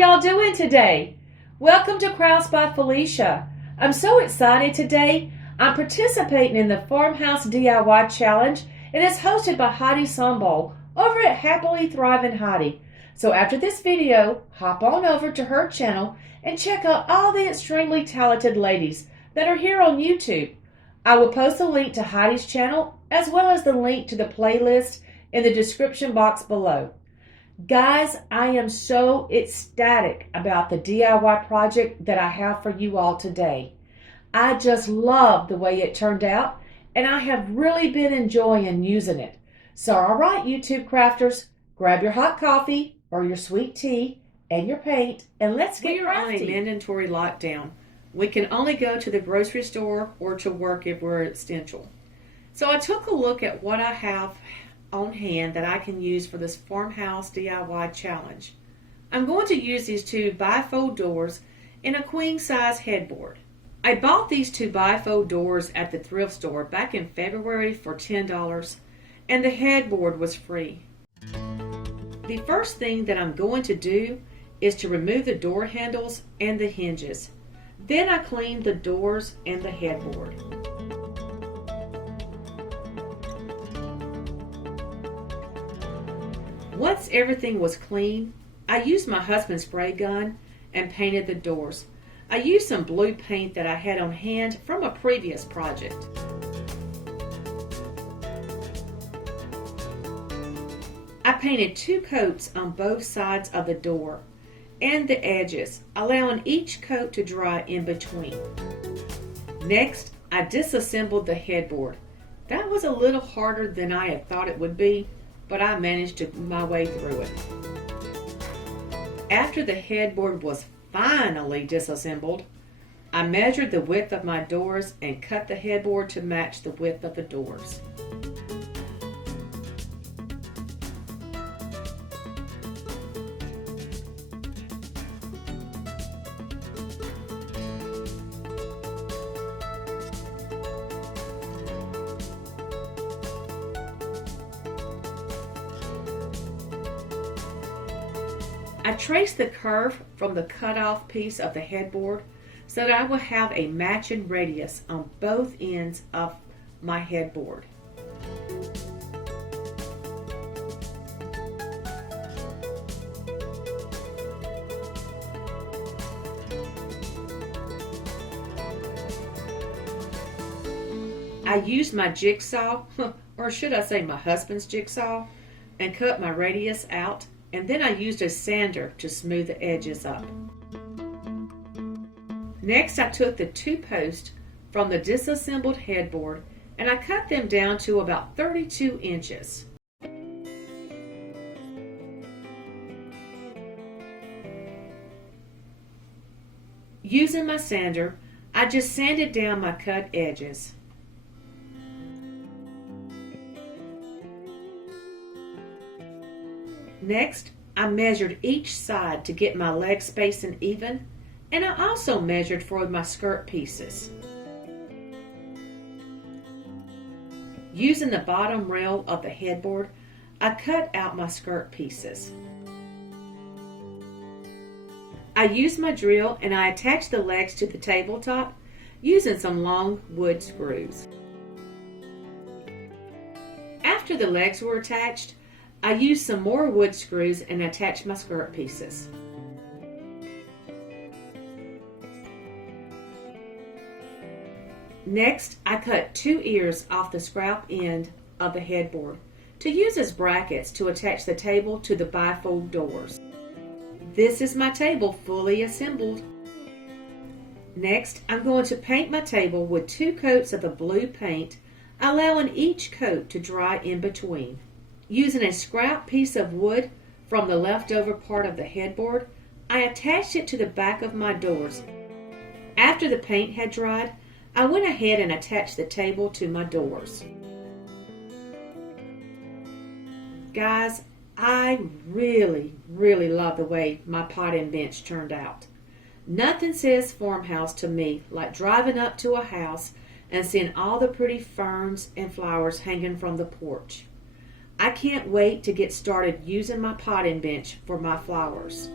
y'all doing today? Welcome to Crafts by Felicia. I'm so excited today. I'm participating in the Farmhouse DIY Challenge. It is hosted by Heidi Sumbol over at Happily Thriving Heidi. So after this video, hop on over to her channel and check out all the extremely talented ladies that are here on YouTube. I will post a link to Heidi's channel as well as the link to the playlist in the description box below. Guys, I am so ecstatic about the DIY project that I have for you all today. I just love the way it turned out, and I have really been enjoying using it. So all right, YouTube crafters, grab your hot coffee or your sweet tea and your paint, and let's get crafty. We are on a mandatory lockdown. We can only go to the grocery store or to work if we're essential. So I took a look at what I have on hand that I can use for this Farmhouse DIY challenge. I'm going to use these two bifold doors in a queen size headboard. I bought these two bifold doors at the thrift store back in February for $10, and the headboard was free. The first thing that I'm going to do is to remove the door handles and the hinges. Then I clean the doors and the headboard. Once everything was clean, I used my husband's spray gun and painted the doors. I used some blue paint that I had on hand from a previous project. I painted 2 coats on both sides of the door and the edges, allowing each coat to dry in between. Next, I disassembled the headboard. That was a little harder than I had thought it would be, but I managed to my way through it. After the headboard was finally disassembled, I measured the width of my doors and cut the headboard to match the width of the doors. I traced the curve from the cut-off piece of the headboard so that I will have a matching radius on both ends of my headboard. I used my jigsaw, or should I say my husband's jigsaw, and cut my radius out. And then I used a sander to smooth the edges up. Next, I took the 2 posts from the disassembled headboard and I cut them down to about 32 inches. Using my sander, I just sanded down my cut edges. Next, I measured each side to get my leg spacing even, and I also measured for my skirt pieces. Using the bottom rail of the headboard, I cut out my skirt pieces. I used my drill and I attached the legs to the tabletop using some long wood screws. After the legs were attached, I used some more wood screws and attached my skirt pieces. Next, I cut 2 ears off the scrap end of the headboard to use as brackets to attach the table to the bifold doors. This is my table fully assembled. Next, I'm going to paint my table with 2 coats of the blue paint, allowing each coat to dry in between. Using a scrap piece of wood from the leftover part of the headboard, I attached it to the back of my doors. After the paint had dried, I went ahead and attached the table to my doors. Guys, I really love the way my pot and bench turned out. Nothing says farmhouse to me like driving up to a house and seeing all the pretty ferns and flowers hanging from the porch. I can't wait to get started using my potting bench for my flowers.